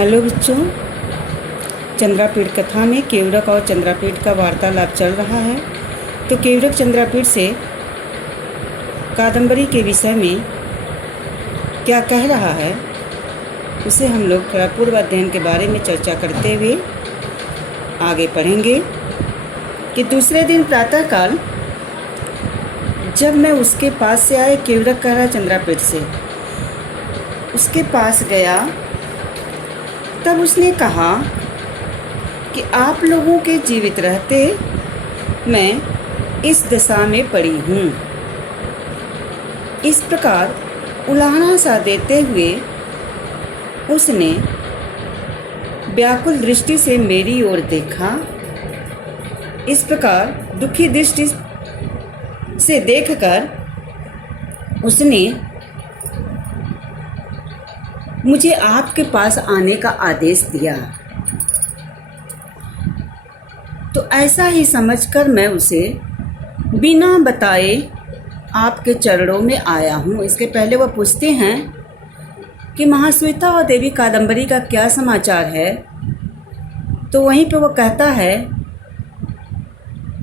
Hello बच्चों, चंद्रापीठ कथा में केवड़क और चंद्रापीठ का वार्तालाप चल रहा है। तो केवड़क चंद्रापीठ से कादंबरी के विषय में क्या कह रहा है उसे हम लोग थोड़ा पूर्व अध्ययन के बारे में चर्चा करते हुए आगे पढ़ेंगे। कि दूसरे दिन प्रातःकाल जब मैं उसके पास से आए, केवड़क कह रहा चंद्रापीठ से, उसके पास गया तब उसने कहा कि आप लोगों के जीवित रहते मैं इस दशा में पड़ी हूँ। इस प्रकार उलाहना सा देते हुए उसने व्याकुल दृष्टि से मेरी ओर देखा। इस प्रकार दुखी दृष्टि से देखकर उसने मुझे आपके पास आने का आदेश दिया। तो ऐसा ही समझकर मैं उसे बिना बताए आपके चरणों में आया हूँ। इसके पहले वह पूछते हैं कि महाश्वेता और देवी कादंबरी का क्या समाचार है। तो वहीं पे वो कहता है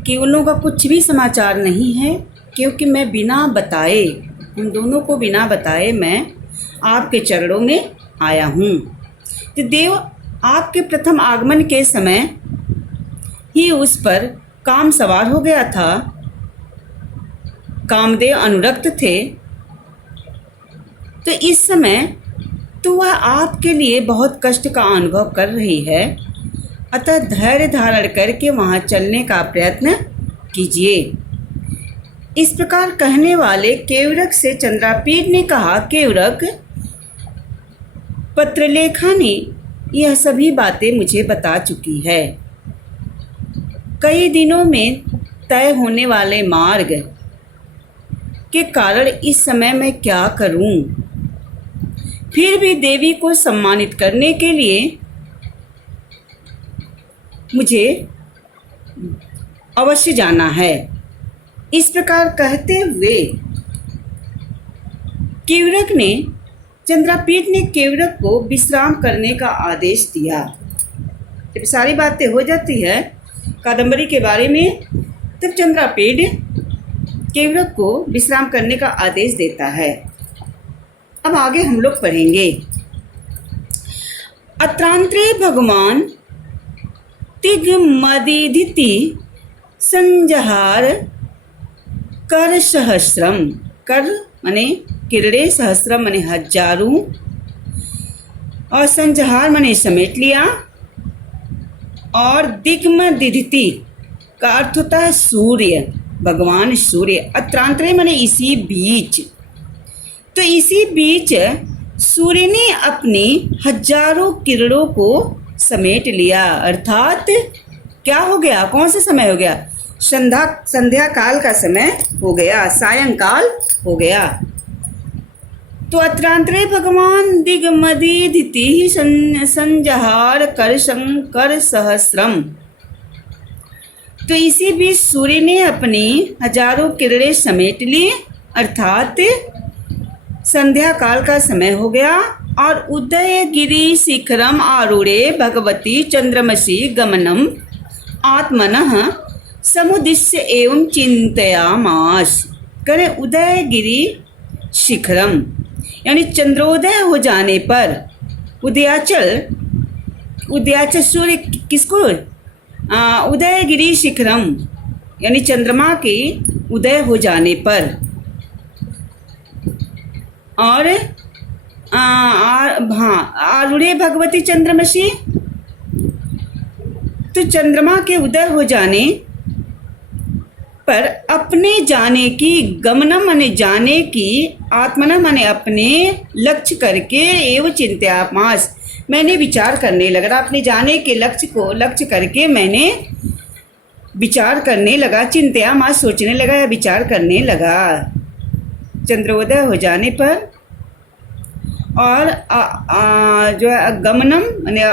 कि उन लोगों का कुछ भी समाचार नहीं है, क्योंकि मैं बिना बताए, उन दोनों को बिना बताए मैं आपके चरणों में आया हूँ। तो देव आपके प्रथम आगमन के समय ही उस पर काम सवार हो गया था। कामदेव अनुरक्त थे। तो इस समय तो वह आपके लिए बहुत कष्ट का अनुभव कर रही है। अतः धैर्य धारण करके वहाँ चलने का प्रयत्न कीजिए। इस प्रकार कहने वाले केवड़क से चंद्रापीठ ने कहा, केवड़क, पत्रलेखा ने यह सभी बातें मुझे बता चुकी है। कई दिनों में तय होने वाले मार्ग के कारण इस समय मैं क्या करूं? फिर भी देवी को सम्मानित करने के लिए मुझे अवश्य जाना है। इस प्रकार कहते हुए केवड़क ने चंद्रापीठ ने केवड़क को विश्राम करने का आदेश दिया। जब सारी बातें हो जाती है कादंबरी के बारे में, तब चंद्रापीठ केवड़क को विश्राम करने का आदेश देता है। अब आगे हम लोग पढ़ेंगे। अत्रांतरे भगवान तिग्मदिधिति संजहार कर सहस्रम, कर माने किरणे, सहस्रम माने हजारों, और संजहार माने समेट लिया, और दिग्मदिधिति का अर्थ होता है सूर्य, भगवान सूर्य। अत्रांतरे माने इसी बीच। तो इसी बीच सूर्य ने अपनी हजारों किरणों को समेट लिया। अर्थात क्या हो गया? कौन सा समय हो गया? संध्या काल का समय हो गया, सायंकाल हो गया। तो अत्रांतरे भगवान दिग्मदिधिति संजहार कर सहस्रम। तो इसी बीच सूर्य ने अपनी हजारों किरणें समेट ली, अर्थात संध्या काल का समय हो गया। और उदयगिरि शिखरम आरूढ़े भगवती चंद्रमसी गमनम आत्मनः समुद्दिश्य एवं चिंतयामास। करें उदयगिरि शिखरम यानी चंद्रोदय हो जाने पर उदयाचल सूर्य किसको? उदयगिरि शिखरम यानी चंद्रमा के उदय हो जाने पर, और आरूढ़े भगवती चंद्रमसी, तो चंद्रमा के उदय हो जाने पर अपने जाने की, गमनम माने जाने की, आत्मना माने अपने, लक्ष्य करके, एवं चिंत्यामास मैंने विचार करने लगा। अपने जाने के लक्ष्य को लक्ष्य करके मैंने विचार करने लगा। चिंत्यामास सोचने लगा या विचार करने लगा। चंद्रोदय हो जाने पर, और जो है गमनम माने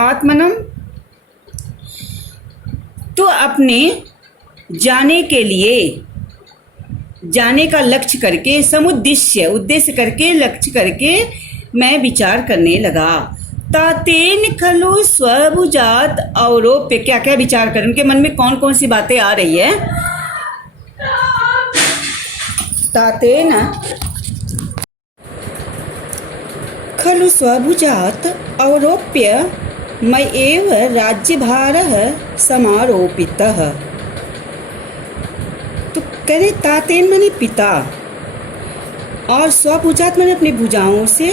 आत्मनम, तो अपने जाने के लिए, जाने का लक्ष्य करके, समुद्देश्य उद्देश्य करके, लक्ष्य करके मैं विचार करने लगा। तातेन खलु स्वभुजात औरोप्य। क्या क्या विचार करें, उनके मन में कौन कौन सी बातें आ रही है। तातेन खलु स्वभुजात औरोप्य मय्येव राज्यभारः समारोपितः। तो कह रहे तातेन माने पिता, और स्वभुजात माने अपनी भुजाओं से,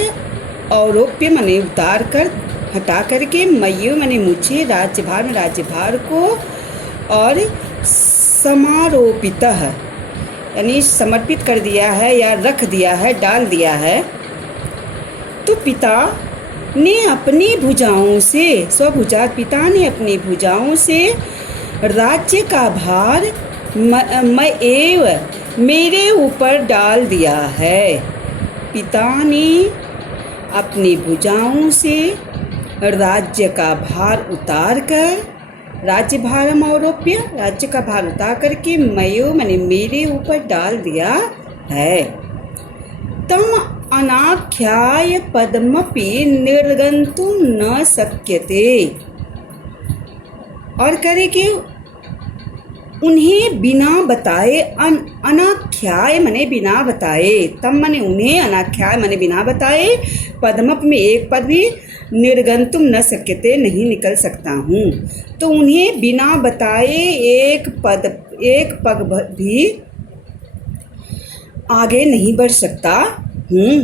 औरोप्य माने उतार कर, हटा करके, मय्येव माने मुझे, राज्यभार में राज्यभार को, और समारोपितः यानी समर्पित कर दिया है या रख दिया है, डाल दिया है। तो पिता ने अपनी भुजाओं से, स्वभुजात पिता ने अपनी भुजाओं से राज्य का भार मय्येव मेरे ऊपर डाल दिया है। पिता ने अपनी भुजाओं से राज्य का भार उतार कर, राज्य भारम औरोप्य, राज्य का भार उतार करके, मयो माने मेरे ऊपर डाल दिया है। तम अनाख्याय पदमपि निर्गंतुम न शक्यते। और करे कि उन्हें बिना बताए, अनाख्याय मने बिना बताए, तम मने उन्हें, अनाख्याय मने बिना बताए, पद्मप में एक पद भी, निर्गंतुम न शक्यते नहीं निकल सकता हूँ। तो उन्हें बिना बताए एक पग भी आगे नहीं बढ़ सकता हूँ।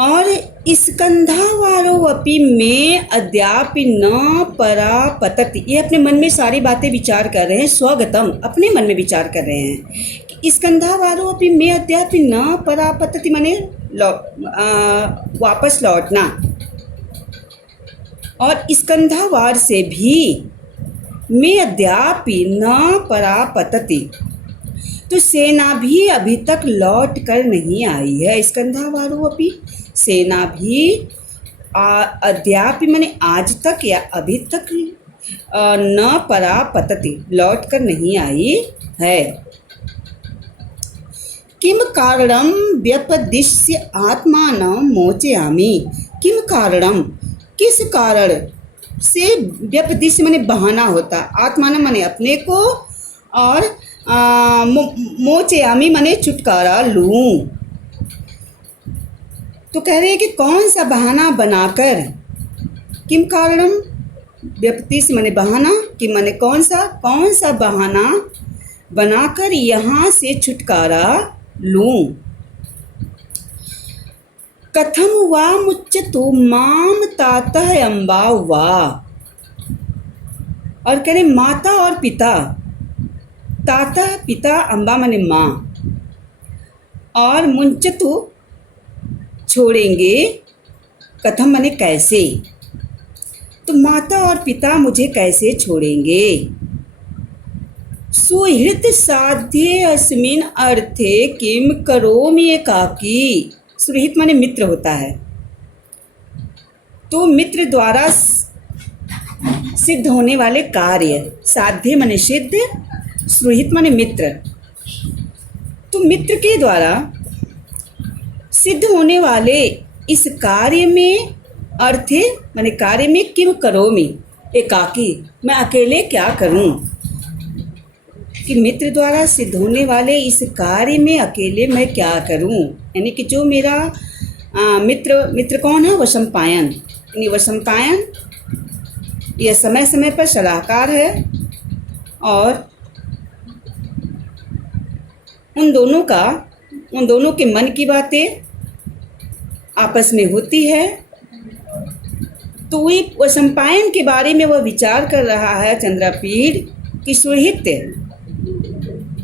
और स्कंधावारो अपि में अद्यापि न परापतति। ये अपने मन में सारी बातें विचार कर रहे हैं, स्वगतम अपने मन में विचार कर रहे हैं कि स्कंधावारो अपि में अद्यापि न परापतति माने वापस लौटना। और स्कंधावार से भी में अद्यापि न परापतति, तो सेना भी अभी तक लौट कर नहीं आई है। स्कंधावारो अपि सेना भी अद्यापि माने आज तक या अभी तक न परापतति लौट कर नहीं आई है। किम कारणम व्यपदिश्य आत्मानं मोचयामि। किम कारणम, किस कारण से, व्यपदिश्य माने बहाना होता, आत्मानं माने अपने को, और मोचयामि माने छुटकारा लूं। तो कह रहे हैं कि कौन सा बहाना बनाकर, किम कारणम व्यपदिश्य माने बहाना, कि माने कौन सा बहाना बनाकर यहाँ से छुटकारा लूं। कथम वा मुच्यतु माम तातः अम्बा वा। और कह रहे माता और पिता, ताता पिता, अम्बा माने माँ, और मुंचतु छोड़ेंगे, कथम माने कैसे। तो माता और पिता मुझे कैसे छोड़ेंगे। सुहृत साध्य अस्मिन् अर्थे किम करोमि एकाकी। सुहृत माने मित्र होता है, तो मित्र द्वारा सिद्ध होने वाले कार्य, साध्य माने सिद्ध, सुहृत माने मित्र। तो मित्र के द्वारा सिद्ध होने वाले इस कार्य में, अर्थे माने कार्य में, किम करोमि एकाकी, मैं अकेले क्या करूं। कि मित्र द्वारा सिद्ध होने वाले इस कार्य में अकेले मैं क्या करूं। यानी कि जो मेरा मित्र कौन है, वशंपायन। यानी वशंपायन यह समय समय पर सलाहकार है, और उन दोनों के मन की बातें आपस में होती है। तो वह सम्पायन के बारे में वह विचार कर रहा है चंद्रापीठ कि सुहित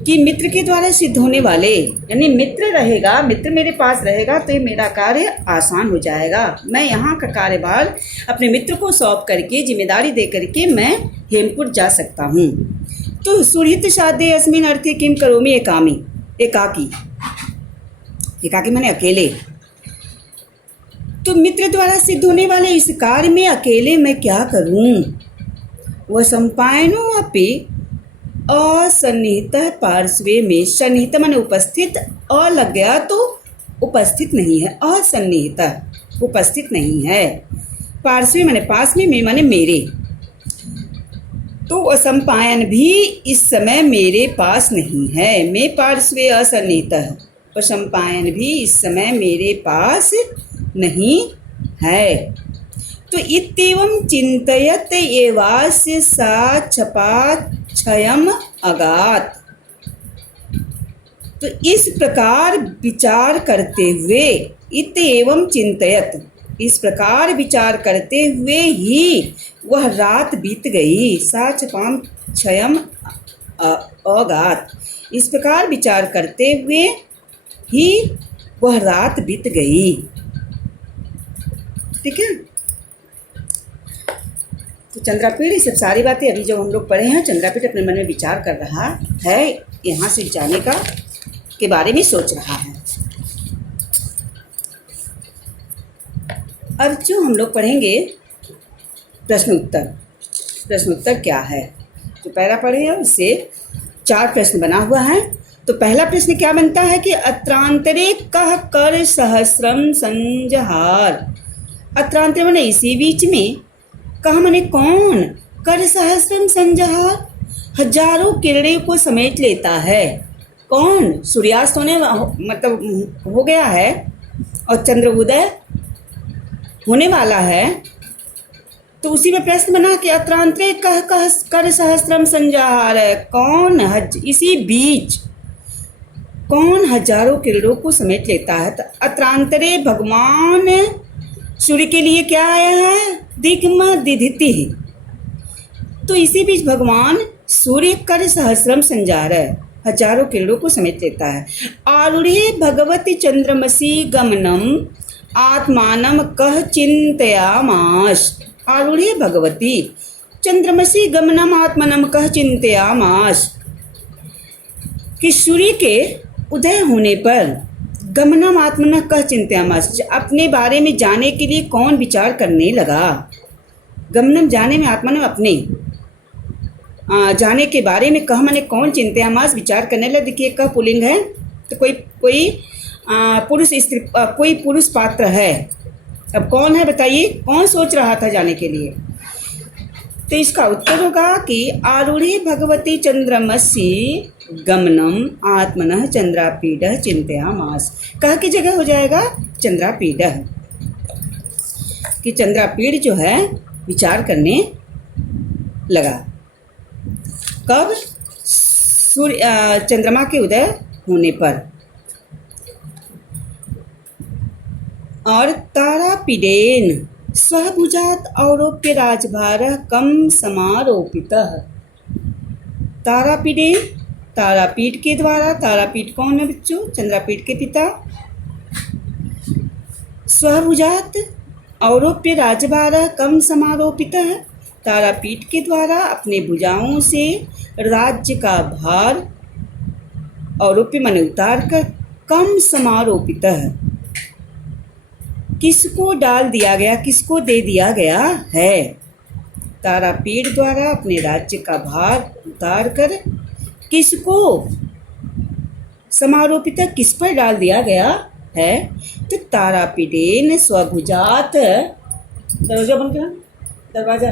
कि मित्र के द्वारा सिद्ध होने वाले, यानी मित्र मेरे पास रहेगा तो ये मेरा कार्य आसान हो जाएगा। मैं यहाँ का कार्यभार अपने मित्र को सौंप करके, जिम्मेदारी दे करके मैं हेमकुट जा सकता हूँ। तो सुहित साध्य अस्मिन् अर्थे किम करोमि एकाकी माने अकेले। तो मित्र द्वारा सिद्ध होने वाले इस कार्य में अकेले मैं क्या करूं। वह सम्पायनो अपि असन्निहित पार्श्वे में, सन्निहित माने उपस्थित, अ लग गया तो उपस्थित नहीं है, असन्निहित उपस्थित नहीं है। पार्श्वे माने पास में माने मेरे। तो असंपायन भी इस समय मेरे पास नहीं है। मैं पार्श्वे असन्निहितः, असंपायन भी इस समय मेरे पास नहीं है। तो इत्येवं चिंतयत एवास्य सा छपा क्षयम अगात। तो इस प्रकार विचार करते हुए, इत्येवं चिंतयत, इस प्रकार विचार करते हुए ही वह रात बीत गई। सा छपाम क्षयम अगात, इस प्रकार विचार करते हुए ही वह रात बीत गई। ठीक है। तो चंद्रापीठ ये सब सारी बातें अभी जो हम लोग पढ़े हैं, चंद्रापीठ अपने मन में विचार कर रहा है, यहाँ से जाने का के बारे में सोच रहा है। अब जो हम लोग पढ़ेंगे प्रश्न उत्तर। प्रश्न उत्तर क्या है, तो पहला पढ़े हैं, उससे 4 प्रश्न बना हुआ है। तो पहला प्रश्न क्या बनता है कि अत्रांतरे कह कर सहस्रम संजहार। अत्रांतरे माने इसी बीच में, कह माने कौन, कर सहस्रम संजहार, हजारों किरणें को समेट लेता है। कौन, सूर्यास्त होने मतलब हो गया है और चंद्र उदय होने वाला है। तो उसी में प्रश्न बना कि अत्रांतरे कह कर सहस्रम संजहार, कौन इसी बीच कौन हजारों किरणों को समेट लेता है। तो अत्रांतरे भगवान सूर्य के लिए क्या आया है, दिग्म दिधिति। तो इसी बीच भगवान सूर्य कर सहस्रम संजार है, हजारों किरणों को समेट लेता है। आरूढ़े भगवती चंद्रमसी गमनम आत्मानम कह चिंतयामास। आरूढ़े भगवती चंद्रमसी गमनम आत्मानम कह चिंतयामास, कि सूर्य के उदय होने पर गमनम आत्मन कह चिंतयामास, अपने बारे में जाने के लिए कौन विचार करने लगा। गमनम जाने में, आत्मन अपने जाने के बारे में, कह माने कौन, चिंतयामास विचार करने लगा। देखिए कह पुल्लिंग है, तो कोई पुरुष स्त्री, कोई पुरुष पात्र है। अब कौन है बताइए, कौन सोच रहा था जाने के लिए। तो इसका उत्तर होगा कि आरूढ़े भगवती चंद्रमसी गमनम आत्मनः चंद्रापीडः चिंतयामास। कह की जगह हो जाएगा चंद्रापीडः, कि चंद्रापीड जो है विचार करने लगा। कब, सूर्य चंद्रमा के उदय होने पर। और तारापीडेन स्वभुजात औरोप्य राजभार कम समारोपितः। तारापीडेन, तारापीठ के द्वारा, तारापीठ कौन है बच्चों, चंद्रापीठ के पिता। स्वभुजात औरोप्य राजभार कम समारोपितः, तारापीठ के द्वारा अपने भुजाओं से राज्य का भार, औरोप्य माने उतार कर, कम समारोपितः किसको डाल दिया गया, किसको दे दिया गया है। तारापीठ द्वारा अपने राज्य का भार उतार कर किसको समारोपित, किस पर डाल दिया गया है। तो तारापीडेन स्वभुजात, दरवाजा बंद करा, दरवाजा।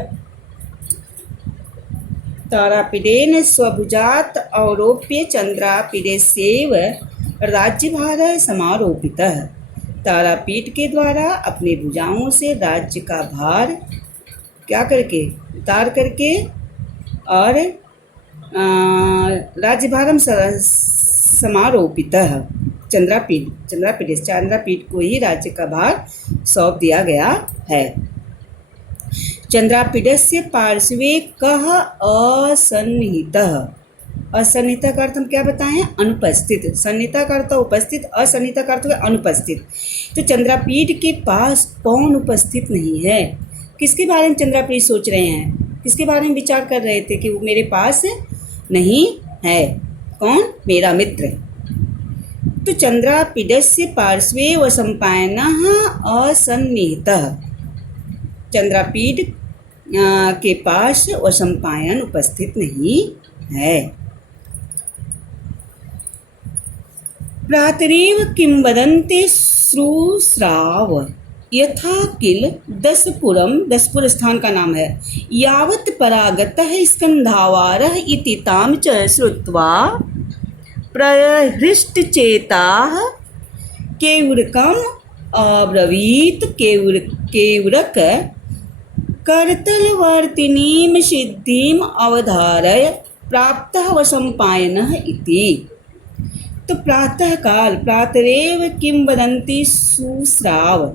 तारापीडेन स्वभुजात औरोप्य चंद्रापीडेसेव राज्यभार समारोपितः। तारापीठ के द्वारा अपने भुजाओं से राज्य का भार क्या करके, उतार करके, और राज्यभारम समारोपितः चंद्रापीठ को ही राज्य का भार सौंप दिया गया है। चंद्रापीडस्य पार्श्वे कह असन्निहितः। असन्निहित का अर्थ हम क्या बताएं, अनुपस्थित। सन्निहित का अर्थ उपस्थित, असन्निहित का अर्थ अनुपस्थित। तो चंद्रापीठ के पास कौन उपस्थित नहीं है। किसके बारे में चंद्रापीठ सोच रहे हैं, किसके बारे में विचार कर रहे थे कि वो मेरे पास नहीं है। कौन, मेरा मित्र। तो चंद्रापीडस्य पार्श्वे वसंपायनः असन्निहितः, चंद्रापीठ के पास वसंपायन उपस्थित नहीं है। प्रातरेव किंवदन्ते श्रुश्राव, यथा किल दसपुरम, दसपुर स्थान का नाम है, यावत् परागतः स्कंधावारः इति ताम च श्रुत्वा प्रहृष्टचेताः केवृकम् अब्रवीत्। केवृक कर्तलवर्तिनीं सिद्धिम अवधारय प्राप्तः वसंपायनः इति। तो प्रातः काल, प्रातरेव किंवदंती सुश्राव,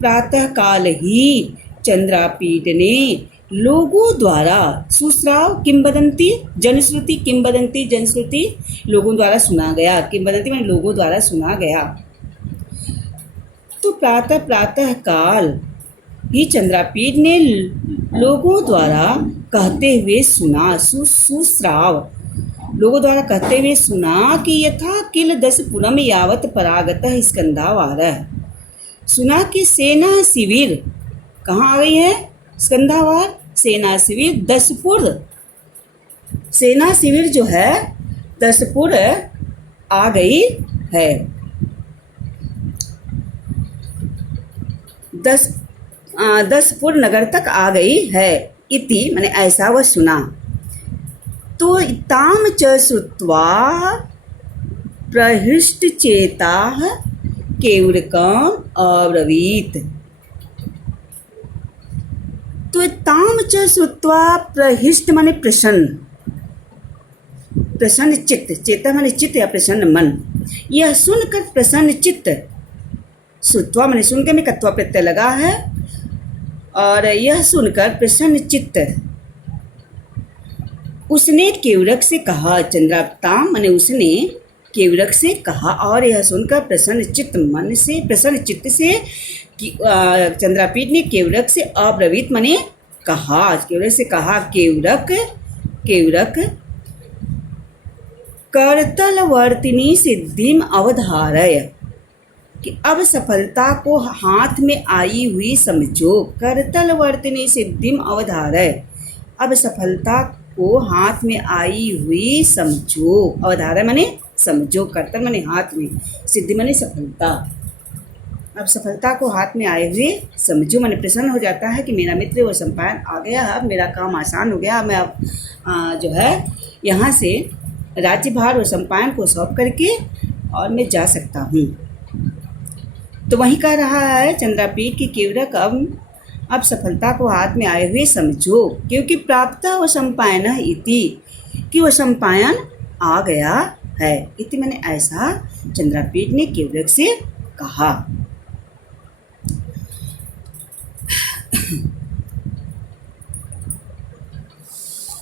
प्रातः काल ही चंद्रापीठ ने लोगों द्वारा, सुश्राव किंवदंती जनश्रुति, किंवदंती जनश्रुति लोगों द्वारा सुना गया, किंवदंती में लोगों द्वारा सुना गया। तो प्रातः काल ही चंद्रापीठ ने लोगों द्वारा कहते हुए सुना, सुश्राव लोगों द्वारा कहते हुए सुना कि यथा किल दसपुरम यावत परागतः स्कंधावारः, सुना कि सेना शिविर कहाँ आ गई है, स्कंधावार सेना शिविर दसपुर, सेना शिविर जो है दसपुर आ गई है। दसपुर नगर तक आ गई है। इति मैंने ऐसा वह सुना। तो ताम च श्रुत्वा प्रहृष्टचेताः केवृकम् अब्रवीत्। तो ताम च श्रुत्वा, प्रहृष्ट माने प्रसन्न, प्रसन्न चित्त, चेता माने चित्त या प्रसन्न मन, यह सुनकर प्रसन्न चित्त, श्रुत्वा माने सुनकर में कत्वा प्रत्यय लगा है, और यह सुनकर प्रसन्न चित्त उसने केवरक से कहा, चंद्रावताम माने उसने केवरक से कहा, और यह सुनकर प्रसन्न चित्त मन से, प्रसन्न चित्त से चंद्रापीठ ने केवरक से अब्रवीत माने कहा, केवरक से कहा, केवरक करतलवर्तिनी सिद्धिम अवधारय, कि अब सफलता को हाथ में आई हुई समझो, करतलवर्तिनी सिद्धिम अवधारय, अब सफलता को हाथ में आई हुई समझो, अवधारय माने समझो, करतल माने हाथ में, सिद्धि माने सफलता, अब सफलता को हाथ में आए हुए समझो, माने प्रसन्न हो जाता है कि मेरा मित्र वो संपायन आ गया, अब मेरा काम आसान हो गया, मैं अब जो है यहाँ से राज्यभार और संपायन को सौंप करके और मैं जा सकता हूँ। तो वही कह रहा है चंद्रापीठ की केवरक अब सफलता को हाथ में आए हुए समझो, क्योंकि प्राप्त व संपायन इति, कि वह संपायन आ गया है। इति मैंने ऐसा चंद्रापीठ ने केवरक से कहा।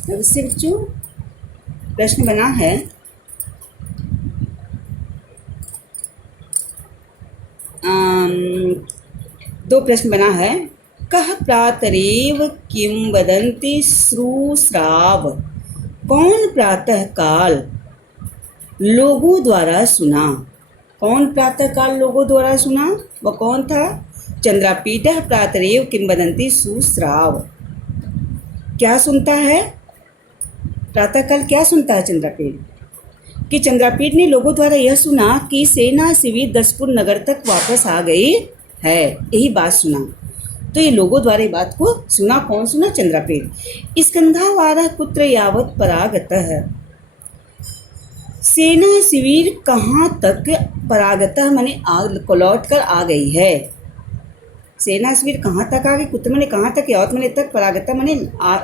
अब इससे बच्चों प्रश्न बना है, दो प्रश्न बना है। कह प्रातरेव किम वदंती श्रुश्राव, कौन प्रातः काल लोगों द्वारा सुना, कौन प्रातः काल लोगों द्वारा सुना, वह कौन था, चंद्रापीठ प्रातरेव किम वदंती श्रुश्राव, क्या सुनता है, प्रातःकाल क्या सुनता है चंद्रापीठ, कि चंद्रापीठ ने लोगों द्वारा यह सुना कि सेना शिविर दसपुर नगर तक वापस आ गई है, यही बात सुना। तो ये लोगों द्वारा ये बात को सुना, कौन सुना, चंद्रापीठ। स्कंधावारः कुत्र यावत् परागतः, सेना शिविर कहाँ तक, परागतः माने लौट कर आ गई है, सेना शिविर कहाँ तक आ गई, कुत्र माने कहाँ तक, यावत् माने तक, परागतः माने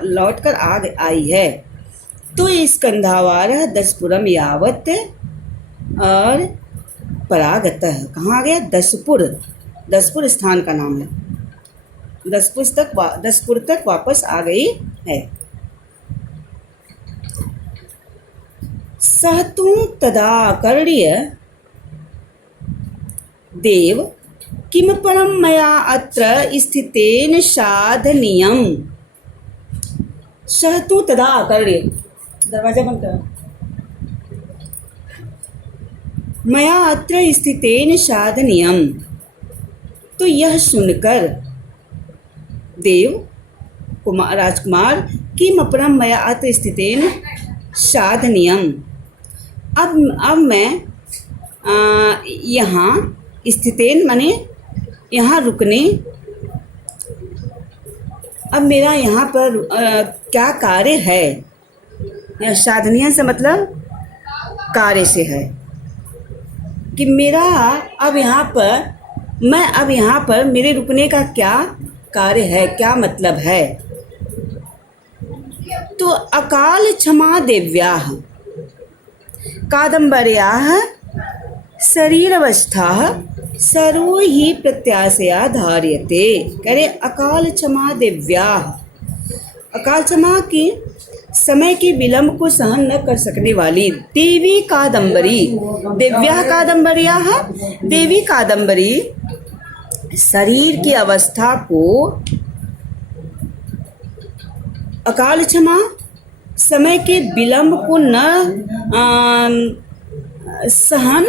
लौट कर आई है। तो स्कंधावारः दसपुरम यावत्, और परागतः कहाँ आ गया, दसपुर, दसपुर स्थान का नाम है, दसपुर तक वापस आ गई है। सहतु तदाकर्ण्य देव किम परम मया अत्र स्थितेन साधनीयम, सहतु तदाकर्ण्य, दरवाजा बंद करो, मया अत्र स्थितेन साधनीयम, तो यह सुनकर देव कुमार, राजकुमार, किम अपरम मया अत्र स्थितेन साधनीयम, अब मैं यहाँ स्थितेन माने यहाँ रुकने अब मेरा यहाँ पर क्या कार्य है, या साधनीय से मतलब कार्य से है कि मेरा अब यहाँ पर मैं अब यहाँ पर मेरे रुकने का क्या कार्य है, क्या मतलब है। तो अकाल क्षमा देव्याः कादम्बर्याः शरीरवस्था सर्वो ही प्रत्याशया धार्यते। करे अकाल क्षमा देव्याः, अकाल क्षमा की समय के विलंब को सहन न कर सकने वाली देवी कादम्बरी, देव्याः कादम्बर्याः, देवी कादम्बरी शरीर की अवस्था को अकाल क्षमा समय के विलंब को न सहन,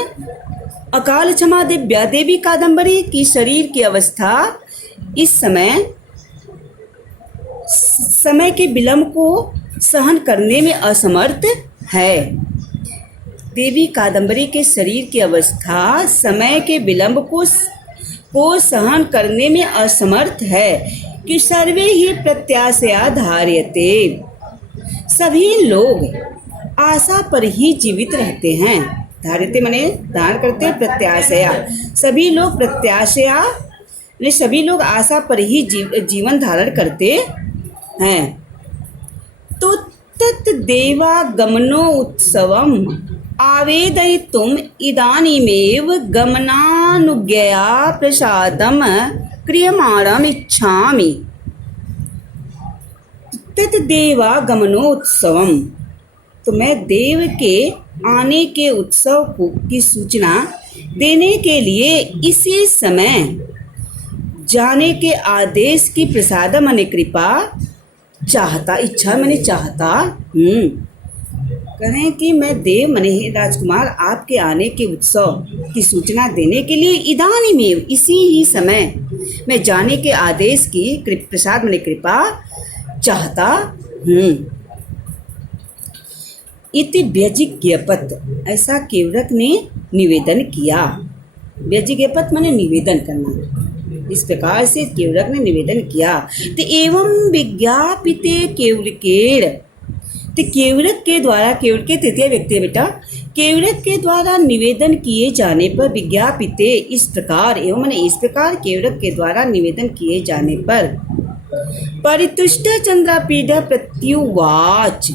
अकाल क्षमा दिव्या देवी कादम्बरी की शरीर की अवस्था इस समय के विलंब को सहन करने में असमर्थ है। देवी कादम्बरी के शरीर की अवस्था समय के विलंब को सहन करने में असमर्थ है कि सर्वे ही प्रत्याशया धार्यते, सभी लोग आशा पर ही जीवित रहते हैं। धार्यते माने धारण करते, प्रत्याशया सभी लोग, प्रत्याशया सभी लोग आशा पर ही जीवन धारण करते हैं। तो तत्देवागमनो उत्सवम आवेदयितुम इदानीमेव गमनानुज्ञया प्रसादम क्रियमाणम इच्छामि। तत्देवागमनोत्सवम, तो मैं देव के आने के उत्सव की सूचना देने के लिए इसी समय जाने के आदेश की प्रसाद माने कृपा चाहता, इच्छा माने चाहता कहें कि मैं देव माने राजकुमार आपके आने के उत्सव की सूचना देने के लिए इदानीमेव इसी ही समय मैं जाने के आदेश की प्रसाद माने कृपा चाहता हूँ। इति व्यजिज्ञपत, ऐसा केवरक ने निवेदन किया। व्यजिज्ञपत माने निवेदन करना, इस प्रकार से केवरक ने निवेदन किया। तो एवं विज्ञापिते केवरकेण, तो केवरक के द्वारा, केवरक के तृतीय व्यक्ति है बेटा, केवरक के द्वारा निवेदन किए जाने पर, विज्ञापिते इस प्रकार, एवं माने इस प्रकार केवरक के द्वारा निवेदन किए जाने पर परितुष्ट चंद्रापीड प्रत्युवाच,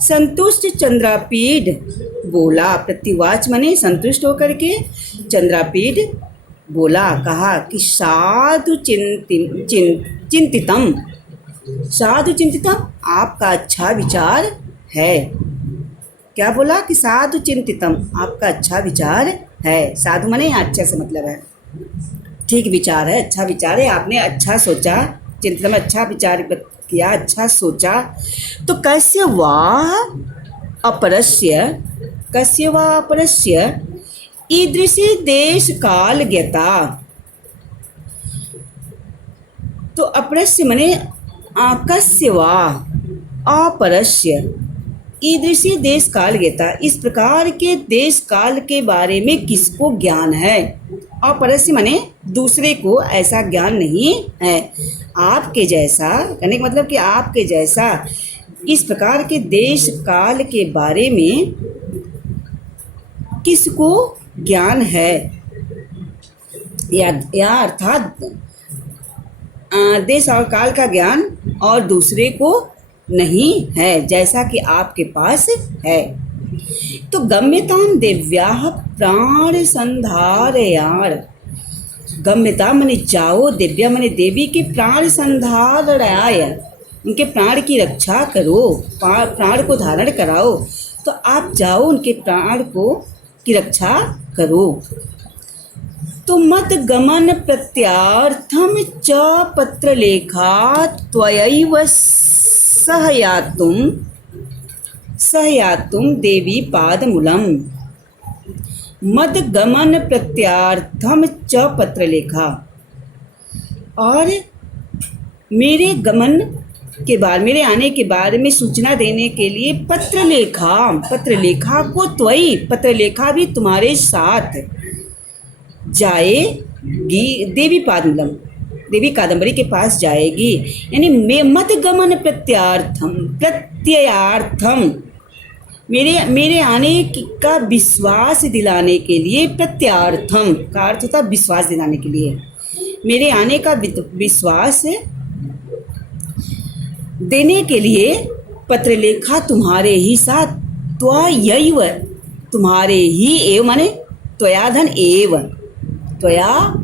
संतुष्ट चंद्रापीड बोला, प्रत्युवाच माने संतुष्ट होकर के चंद्रापीड बोला, कहा कि साधु चिंतितम, साधु चिंतितम आपका अच्छा विचार है। क्या बोला कि साधु चिंतितम आपका अच्छा विचार है। साधु माने अच्छा से मतलब है ठीक विचार है, अच्छा विचार है, आपने अच्छा सोचा, चिंतन में अच्छा विचार किया, अच्छा सोचा। तो कस्य वा अपरस्य ईदृशी देश काल ज्ञता, तो अपरस्य मने कस्य वा अपरस्य ईदृशी देश काल ज्ञता, इस प्रकार के देश काल के बारे में किसको ज्ञान है। अपरस्य माने दूसरे को ऐसा ज्ञान नहीं है। आपके जैसा कहने का मतलब कि आपके जैसा इस प्रकार के देश काल के बारे में किसको ज्ञान है, या अर्थात देश और काल का ज्ञान और दूसरे को नहीं है जैसा कि आपके पास है। तो गम्यताम देव्याः प्राण संधारयार, गम्यता मने जाओ, दिव्या मने देवी के प्राण संधारयाय, उनके प्राण की रक्षा करो, प्राण को धारण कराओ। तो आप जाओ उनके प्राण को की रक्षा करो। तो मत गमन प्रत्यार्थम च पत्र लेखा त्वयैव सहयातुम देवी पादमूलम। मद गमन प्रत्यार्थम च पत्र लेखा, और मेरे गमन के बारे, मेरे आने के बारे में सूचना देने के लिए पत्र लेखा को त्वयि, पत्र लेखा भी तुम्हारे साथ जाएगी देवी पादमूलम, देवी कादम्बरी के पास जाएगी, यानी मे मत गमन प्रत्ययार्थम, मेरे आने का विश्वास दिलाने के लिए, प्रत्यार्थम का अर्थ होता है विश्वास दिलाने के लिए, मेरे आने का विश्वास देने के लिए पत्रलेखा तुम्हारे ही साथ, त्वयैव, तुम्हारे ही एव माने त्वया धन एव, त्वया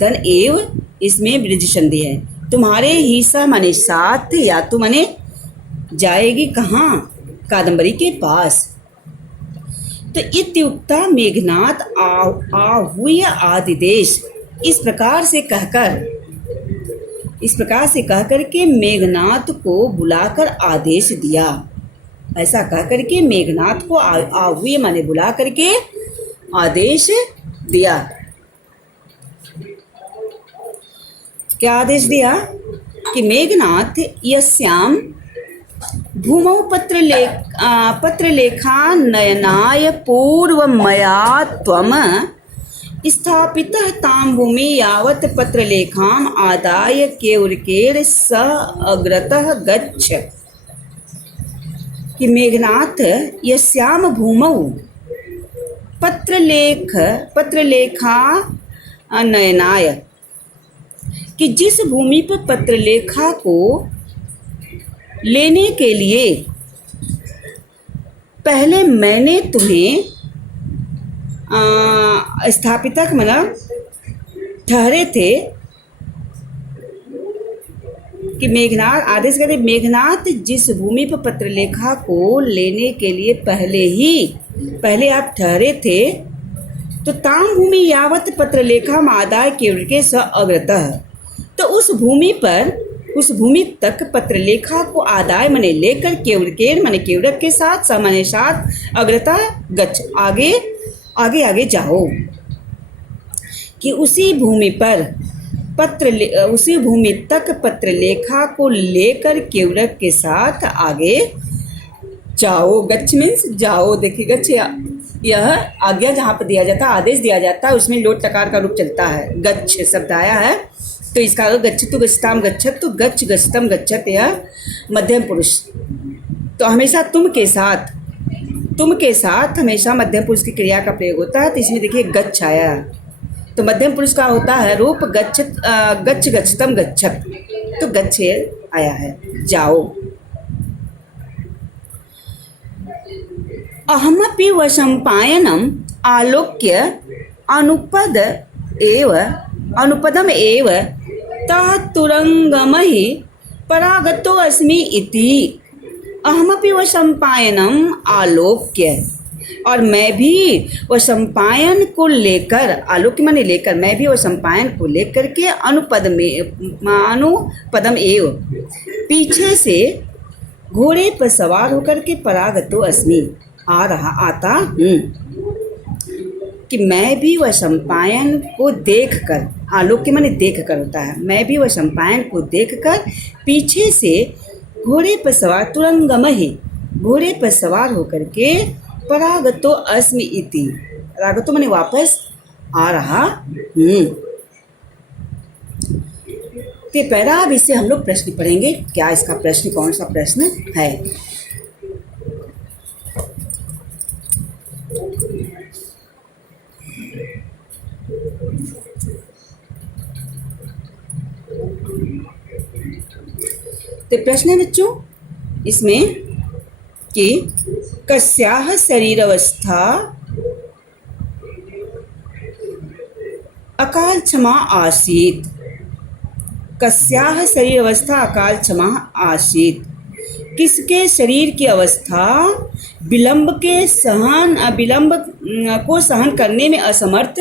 धन एव, इसमें वृद्धि संधि है, तुम्हारे ही सा माने साथ, या तो माने जाएगी कहाँ, कादम्बरी के पास। तो इत्युक्ता मेघनाथ आहूय आदिदेश, इस प्रकार से कहकर के मेघनाथ को बुलाकर आदेश दिया। ऐसा कहकर के मेघनाथ को आहूय माने बुला करके आदेश दिया। क्या आदेश दिया कि मेघनाथ यस्याम भूमौ पत्रलेखा नयनाय पूर्वमया त्वम स्थापितः तां भूमि यावत् पत्रलेखाम आदाय केवरकेर स अग्रतः गच्छ। कि मेघनाथ यस्याम भूमौ पत्रलेखा नयनाय, कि जिस भूमि पर पत्रलेखा को लेने के लिए पहले मैंने तुम्हें स्थापितक मतलब ठहरे थे, कि मेघनाथ आदेश करते, मेघनाथ जिस भूमि पर पत्रलेखा को लेने के लिए पहले आप ठहरे थे, तो ताम भूमि यावत पत्रलेखा मादाय केवरके स अग्रतः, तो उस भूमि तक पत्रलेखा को आदाय मने लेकर, केवरकेर मने केवरक के साथ, सामान्य साथ, अग्रता गच्छ आगे जाओ। कि उसी भूमि तक पत्रलेखा को लेकर केवरक के साथ आगे जाओ। गच्छ मीन्स जाओ। देखिए गच्छ यह आज्ञा जहाँ पर दिया जाता है, आदेश दिया जाता है, उसमें लोट टकार का रूप चलता है। गच्छ शब्द आया है तो इसका गच्छतु गच्छताम गच्छत, तो गच्छ गच्छतम गच्छत यह मध्यम पुरुष। तो हमेशा तुम के साथ हमेशा मध्यम पुरुष की क्रिया का प्रयोग होता है। तो इसमें देखिए गच्छ आया, तो मध्यम पुरुष का होता है रूप गच्छ गच्छतम गच्छत, तो गच्छ आया है जाओ। अहमपि वशंपायनम आलोक्य अनुपदम एव तुरंगमहि परागतो अस्मि इति। अहमपि वशंपायनम आलोक्य, और मैं भी वशंपायन को लेकर, आलोक्य माने लेकर, मैं भी वशंपायन को लेकर के अनुपदम एव पीछे से घोड़े पर सवार होकर के परागतो अस्मि आता हूँ। कि मैं भी वशंपायन को देखकर, आलोक्य माने देख कर होता है, मैं भी वशंपायन को देखकर पीछे से घोड़े पर सवार, तुरंगमहि घोड़े पर सवार होकर के, परागतो अस्मि इति, परागतो माने वापस आ रहा हूँ। तो पहला अब इससे हम लोग प्रश्न पढ़ेंगे। क्या इसका प्रश्न, कौन सा प्रश्न है? तो प्रश्न है बच्चों इसमें कि कस्याः शरीरावस्था अकाल क्षमा आसीत्, कस्याः शरीरावस्था अकाल क्षमा आसीत्, किसके शरीर की अवस्था विलंब को सहन करने में असमर्थ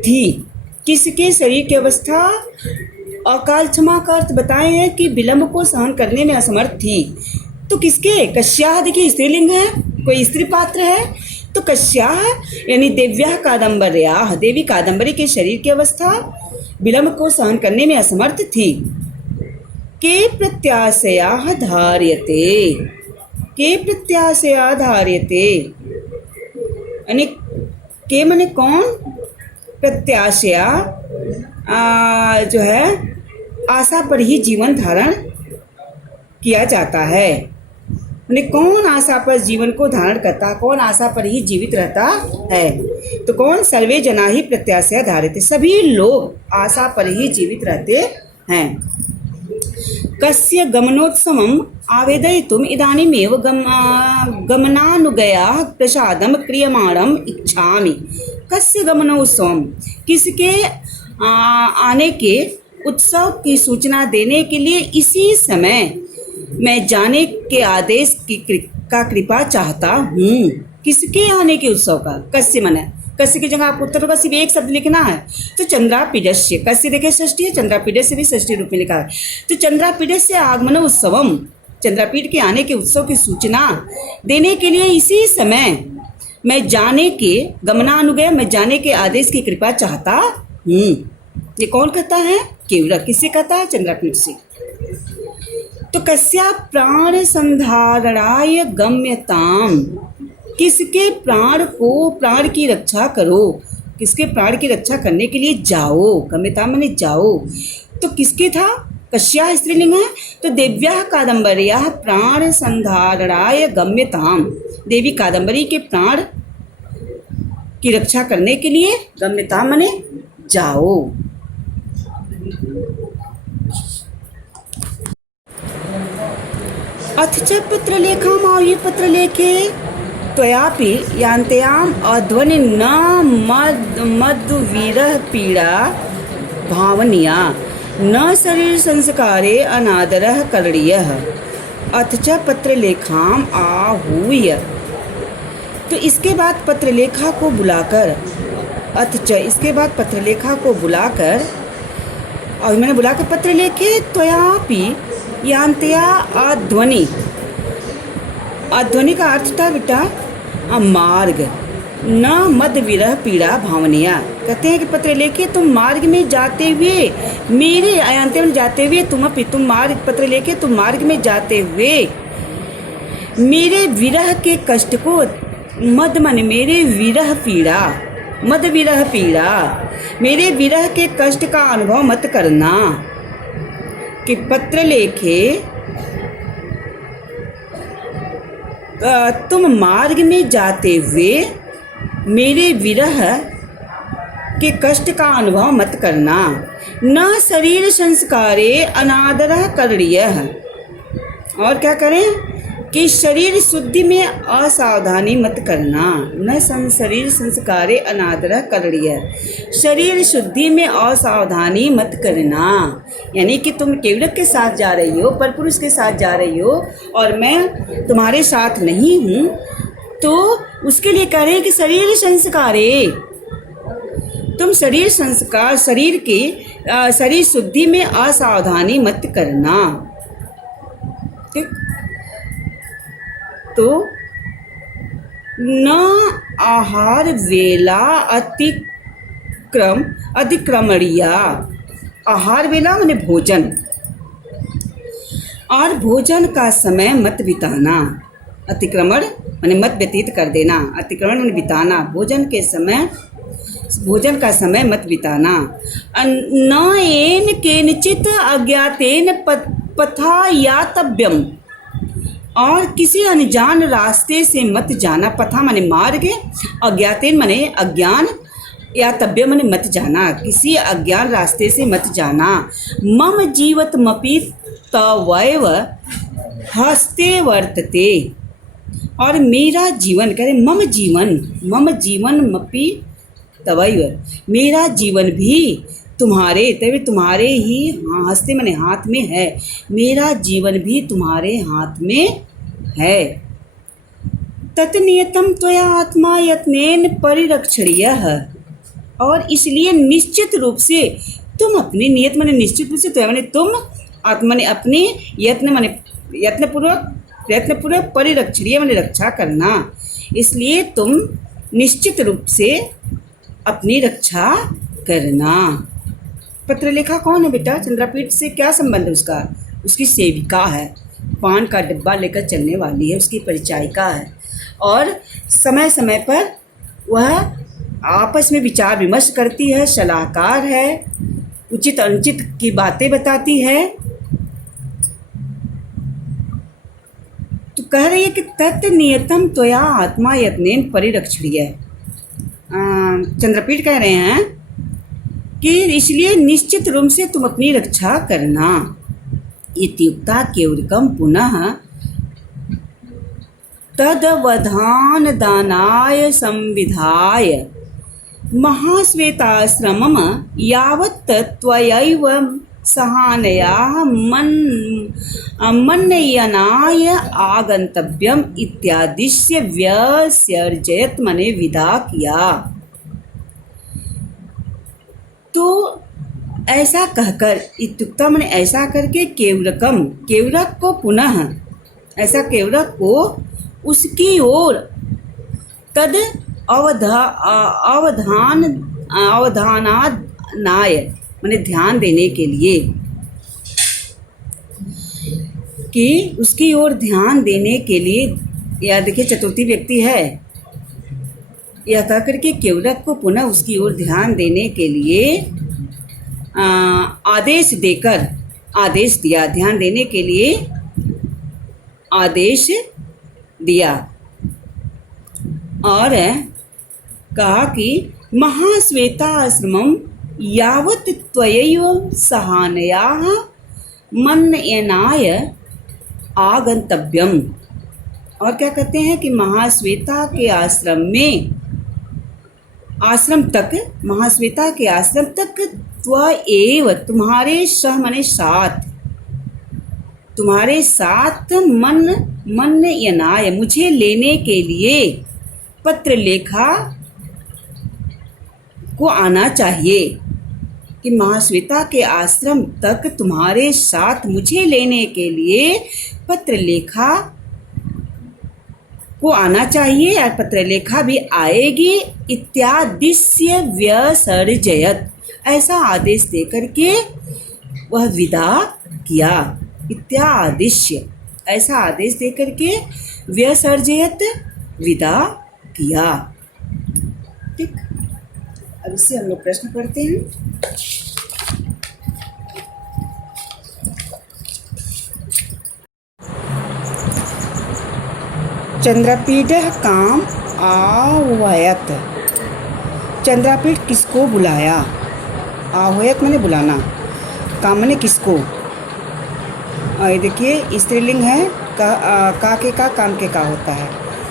थी। किसके शरीर की अवस्था, अकाल क्षमा का अर्थ बताए हैं कि विलंब को सहन करने में असमर्थ थी। तो किसके, कस्याः देखिए स्त्रीलिंग है, कोई स्त्री पात्र है, तो कस्याः यानी देव्याः कादम्बर्याः, देवी कादम्बरी के शरीर की अवस्था विलंब को सहन करने में असमर्थ थी। के प्रत्याशयाः धार्यते, यानी के मने कौन, प्रत्याशया जो है आशा पर ही जीवन धारण किया जाता है। माने कौन आशा पर जीवन को धारण करता, कौन आशा पर ही जीवित रहता है। तो कौन, सर्वे जना ही प्रत्याशया धारते, सभी लोग आशा पर ही जीवित रहते हैं। कस्य गमनोत्सवम आवेदयितुम इदानीमेव गमनानुगया प्रसादम क्रियमाणम इच्छामि। कस्य गमनोत्सवम, किसके आने के उत्सव की सूचना देने के लिए इसी समय मैं जाने के आदेश का कृपा चाहता हूँ। किसके आने के उत्सव का, कस्य मन है, कस्य की जगह आप उत्तर का सिर्फ एक शब्द लिखना है। तो चंद्रापीडस्य, कस्य देखे षष्ठी है, चंद्रापीडस्य भी षष्ठी रूप में लिखा है। तो चंद्रापीडस्य आगमन उत्सवम, चंद्रापीठ के आने के उत्सव की सूचना देने के लिए इसी समय मैं जाने के, गमनानुगय, मैं जाने के आदेश की कृपा चाहता हूँ। ये कौन कहता है, केवड़ा। किससे कहता है, चंद्रापीठ से। तो कस्या प्राण संधारणाय गम्यताम, किसके प्राण को, प्राण की रक्षा करो, किसके प्राण की रक्षा करने के लिए जाओ। गम्यताम माने जाओ। तो किसके था, कस्या स्त्रीलिंग है। तो देव्या कादम्बर्या प्राण संधारणाय गम्यताम, देवी कादम्बरी के प्राण की रक्षा करने के लिए, गम्यताम माने जाओ। अथ च पत्रलेखाम आयु पत्रलेखे त्वयापि यान्त्याम अध्वनि न मद्विरह पीड़ा भावनीया न शरीर संस्कारे अनादरः करणीयः। अथ च पत्रलेखाम आहूय, तो इसके बाद पत्रलेखा को बुलाकर, अथ च इसके बाद पत्रलेखा को बुलाकर, और मैंने बुलाकर पत्रलेखे त्वयापि यान्त्या अध्वनि, अध्वनि का अर्थ था बेटा मार्ग, न मद विरह पीड़ा भावनिया। कहते हैं कि पत्रलेखे तुम मार्ग में जाते हुए, मेरे अयांत्य में जाते हुए, तुम मार्ग, पत्रलेखे तुम मार्ग में जाते हुए मेरे विरह के कष्ट को, मद मन मेरे विरह पीड़ा, मद विरह पीड़ा, मेरे विरह के कष्ट का अनुभव मत करना। कि पत्रलेखे तुम मार्ग में जाते हुए मेरे विरह के कष्ट का अनुभव मत करना। न शरीर संस्कारे अनादरः करणीयः, और क्या करें कि शरीर शुद्धि में असावधानी मत करना। न शरीर संस्कारे अनादरः करणीयः, शरीर शुद्धि में असावधानी मत करना। यानी कि तुम केवड़क के साथ जा रही हो, परपुरुष के साथ जा रही हो, और मैं तुम्हारे साथ नहीं हूँ, तो उसके लिए कह रहे हैं कि शरीर संस्कारे, तुम शरीर संस्कार, शरीर की शरीर शुद्धि में असावधानी मत करना। ठीक। तो न आहार वेला अतिक्रमणीया, आहार वेला माने भोजन, और भोजन का समय मत बिताना। अतिक्रमण माने मत व्यतीत कर देना, अतिक्रमण माने बिताना। भोजन के समय, भोजन का समय मत बिताना। न एन केनचित अज्ञातेन पथा यातव्यम, और किसी अनजान रास्ते से मत जाना। पथा माने मार्ग, अज्ञातेन माने अज्ञान, या तब्य माने मत जाना, किसी अज्ञान रास्ते से मत जाना। मम जीवतमपि तवैव हस्ते वर्तते, और मेरा जीवन, कह रहे मम जीवन मपि तवैव, मेरा जीवन भी तुम्हारे, तभी तुम्हारे ही हस्ते माने हाथ में है, मेरा जीवन भी तुम्हारे हाथ में है। तत्नियतम त्वया आत्मा यत्नेन परिरक्षणीयः, और इसलिए निश्चित रूप से तुम अपनी नियत माने निश्चित रूप से, त्वया माने तुम, आत्मा ने अपने, यत्न माने प्रयत्नपूर्वक, परिरक्षणीय माने रक्षा करना, इसलिए तुम निश्चित रूप से अपनी रक्षा करना। पत्रलेखा कौन है बेटा, चंद्रापीठ से क्या संबंध है उसका, उसकी सेविका है, पान का डिब्बा लेकर चलने वाली है, उसकी परिचायिका है, और समय समय पर वह आपस में विचार विमर्श करती है, सलाहकार है, उचित अनुचित की बातें बताती है। तो कह रही है कि तत् नियतम त्वया आत्मा यत्नेन परिरक्षणीय। चंद्रपीठ कह रहे हैं कि इसलिए निश्चित रूप से तुम अपनी रक्षा करना। इत्युक्ता केवलकम पुनः तदवधान दानाय संविधाय महाश्वेताश्रमम यावत् त्वयैव सहानयाः मन्नयनाय आगंतव्यम इत्यादिश्य व्यसर्जयत मने विदा किया। तो ऐसा कहकर, इत्युक्ता मैंने ऐसा करके, केवलकम केवलक को पुनः, ऐसा केवलक को उसकी ओर, तद अवधानाय मैंने ध्यान देने के लिए, कि उसकी ओर ध्यान देने के लिए, या देखिए चतुर्थी व्यक्ति है, यह कह करके केवलक को पुनः उसकी ओर ध्यान देने के लिए आदेश देकर, आदेश दिया, ध्यान देने के लिए आदेश दिया। और कहा कि महाश्वेता आश्रमम यावत् त्वयैव सहानयाः मन्नयनाय आगंतव्यम। और क्या कहते हैं कि महाश्वेता के आश्रम में, आश्रम तक, महाश्वेता के आश्रम तक त्वएव तुम्हारे सह मने साथ, तुम्हारे साथ मन्नयनाय मुझे लेने के लिए पत्र लेखा को आना चाहिए। कि महाश्वेता के आश्रम तक तुम्हारे साथ मुझे लेने के लिए पत्र लेखा को आना चाहिए, और पत्र लेखा भी आएगी। इत्यादिश्य व्यसर्जयत, ऐसा आदेश दे करके वह विदा किया। इत्यादिश्य, ऐसा आदेश दे करके व्यसर्जयत, विदा किया। ठीक, अब इससे हम लोग प्रश्न पढ़ते हैं। चंद्रपीडः काम आह्वयत। चंद्रपीठ किसको बुलाया? आह्वयत मैंने बुलाना, काम मैंने किसको। और देखिए स्त्रीलिंग है, का के का, काम के का होता है,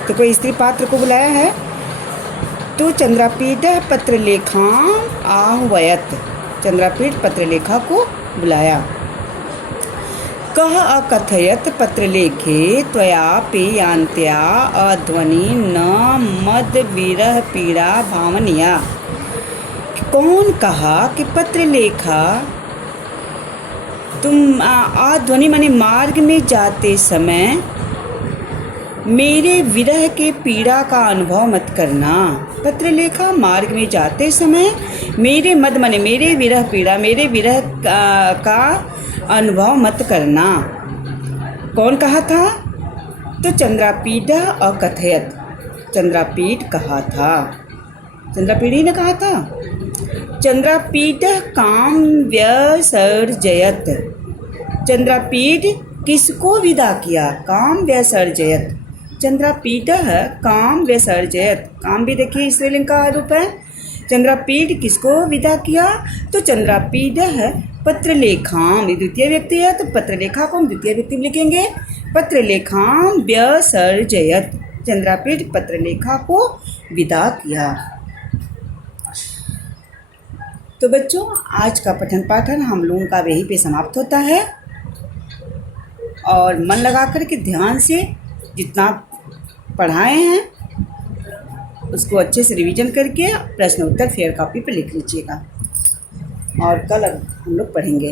तो कोई स्त्री पात्र को बुलाया है। तो चंद्रपीडः पत्रलेखां आह्वयत, चंद्रपीठ पत्रलेखा को बुलाया। कह अकथयत पत्रलेखे त्वयापि यान्त्या अध्वनि न मद विरह पीड़ा भावनिया। कौन कहा कि पत्रलेखा तुम अध्वनि माने मार्ग में जाते समय मेरे विरह के पीड़ा का अनुभव मत करना। पत्रलेखा मार्ग में जाते समय मेरे मद माने मेरे विरह पीड़ा, मेरे विरह का अनुभव मत करना। कौन कहा था? तो चंद्रपीडः अकथयत, चंद्रपीठ कहा था, चंद्रपीढ़ी ने कहा था। चंद्रपीडः काम व्यसर्जयत, चंद्रपीठ किसको विदा किया? काम व्यसर्जयत, चंद्रपीडः काम व्यसर्जयत, काम भी देखिए स्त्रीलिंग का रूप है। चंद्रपीठ किसको विदा किया? तो चंद्रपीडः पत्रलेखां, द्वितीय व्यक्ति है तो पत्रलेखा को हम द्वितीय व्यक्ति में लिखेंगे। पत्रलेखां व्यसर्जयत, चंद्रपीठ पत्रलेखा को विदा किया। तो बच्चों, आज का पठन पाठन हम लोगों का यहीं पे समाप्त होता है। और मन लगा कर के ध्यान से जितना पढ़ाए हैं उसको अच्छे से रिवीजन करके प्रश्न उत्तर फेयर कॉपी पर लिख लीजिएगा। और कल हम लोग पढ़ेंगे।